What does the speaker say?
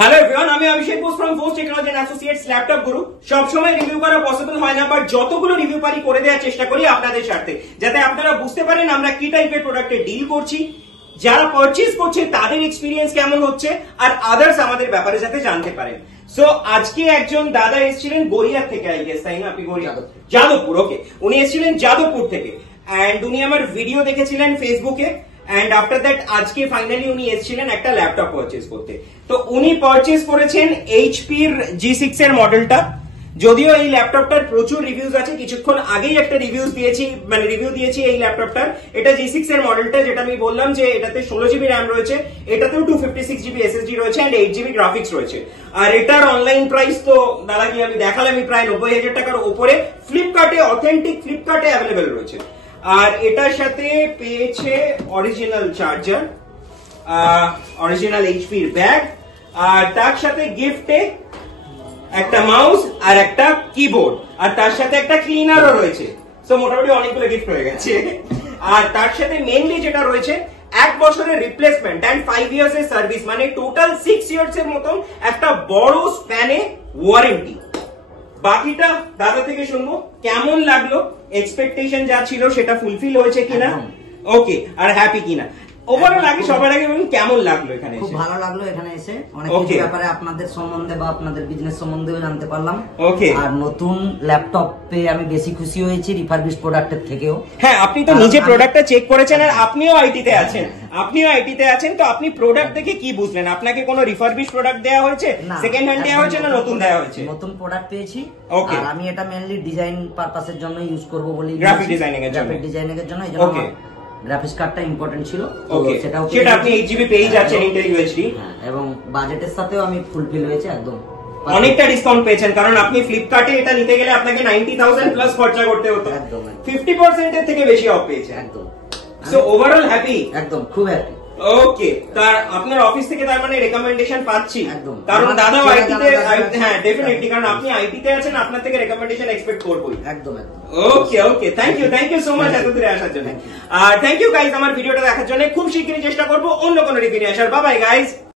Hello everyone, আমি Abhishek Bose from Force technology and associates laptop guru. সবসময় review করা পসিবল হয় না, বাট যতগুলো রিভিউ পারি করে দেওয়ার চেষ্টা করি আপনাদের স্বার্থে, যাতে আপনারা বুঝতে পারেন আমরা কি টাইপের প্রোডাক্টে ডিল করছি, যারা পারচেজ করছে তাদের এক্সপিরিয়েন্স কেমন হচ্ছে, আর আদার্স আমাদের ব্যাপারে যাতে জানতে পারেন। সো আজকে একজন দাদা এসেছিলেন গড়িয়া থেকে, আই গেস, তাই না? আপনি গড়িয়া, যাদবপুর, ওকে। উনি এসেছিলেন যাদবপুর থেকে, এন্ড উনি আমার ভিডিও দেখেছিলেন ফেসবুকে, এন্ড আফটার দ্যাট আজকে ফাইনালি উনি এসেছিলেন একটা ল্যাপটপ পারচেজ করতে। তো উনি পারচেজ করেছেন এইচপির G6 এর মডেলটা। যদিও এই ল্যাপটপটার প্রচুর রিভিউজ আছে, কিছুক্ষণ আগেই একটা রিভিউ দিয়েছি এই ল্যাপটপটার। এটা G6 এর মডেলটা, যেটা আমি বললাম যে এটাতে 16GB র্যাম রয়েছে, এটাতেও 256GB SSD রয়েছে এন্ড 8GB গ্রাফিক্স রয়েছে। আর এটার অনলাইন প্রাইস তো দাদা কি আমি দেখালামই, প্রায় 90,000 টাকার উপরে। ফ্লিপকার্টে, অথেন্টিক ফ্লিপকার্টে অ্যাভেলেবেল রয়েছে। আর এটার সাথে পেয়েছে অরিজিনাল চার্জার, অরিজিনাল এইচপির ব্যাগ, আর তার সাথে গিফটে একটা মাউস আর একটা কিবোর্ড, আর তার সাথে একটা ক্লিনারও রয়েছে। সো মোটামুটি অনেকগুলো গিফট হয়ে গেছে। আর তার সাথে মেইনলি যেটা রয়েছে 1 বছরের রিপ্লেসমেন্ট এন্ড 5 ইয়ার্স এর সার্ভিস, মানে টোটাল 6 ইয়ার্স এর মতন একটা বড় স্প্যানে ওয়ারেন্টি। বাকিটা দাদা থেকে শুনবো, কেমন লাগলো, এক্সপেকটেশন যা ছিল সেটা ফুলফিল হয়েছে কিনা, ওকে, আর হ্যাপি কিনা। ওভারঅল আগে সবার আগে বলুন কেমন লাগলো এখানে এসে? খুব ভালো লাগলো এখানে এসে, অনেক কিছু ব্যাপারে আপনাদের সম্বন্ধে বা আপনাদের বিজনেস সম্বন্ধেও জানতে পারলাম। ওকে, আর নতুন ল্যাপটপ পেয়ে আমি বেশি খুশি হয়েছি রিফারবিশ প্রোডাক্টের থেকেও। হ্যাঁ, আপনি তো নিজে প্রোডাক্টটা চেক করেছেন, আর আপনিও আইটিতে আছেন, তো আপনি প্রোডাক্ট দেখে কি বুঝলেন? আপনাকে কোনো রিফারবিশ প্রোডাক্ট দেওয়া হয়েছে, সেকেন্ড হ্যান্ড দেওয়া হয়েছে, না নতুন দেওয়া হয়েছে? নতুন প্রোডাক্ট পেয়েছি। ওকে, আর আমি এটা মেইনলি ডিজাইন পারপাসের জন্য ইউজ করব বলি, গ্রাফিক ডিজাইনিং এর জন্য, ওকে। গ্রাফিক্স কার্ডটা ইম্পর্টেন্ট ছিল, ওকে, সেটা আপনি 8GB পেয়ে যাচ্ছেন ইন্টেল UHD, এবং বাজেটের সাথেও আমি ফুলফিল হয়েছে একদম। অনেকটা ডিসকাউন্ট পেয়েছেন, কারণ আপনি ফ্লিপকার্টে এটা নিতে গেলে আপনাকে 90,000 প্লাস খরচা করতে হতো, একদম 50% এর থেকে বেশি অফ পেয়েছেন একদম। সো ওভারঅল হ্যাপি, একদম খুব হ্যাপি। ওকে, তার আপনার অফিস থেকে তার মানে রেকমেন্ডেশন পাচ্ছি, একদম, কারণ দাদা আইটিতে, হ্যাঁ ডেফিনেটলি, কারণ আপনি আইটিতে আছেন, আপনার থেকে রেকমেন্ডেশন এক্সপেক্ট করবই। একদম একদম। ওকে ওকে, থ্যাংক ইউ সো মাচ এত দূরে আসার জন্য। আর থ্যাংক ইউ গাইজ আমার ভিডিওটা দেখার জন্য। খুব শীঘ্রই চেষ্টা করবো অন্য কোনো রিভিউ নিয়ে আসার। Bye bye guys.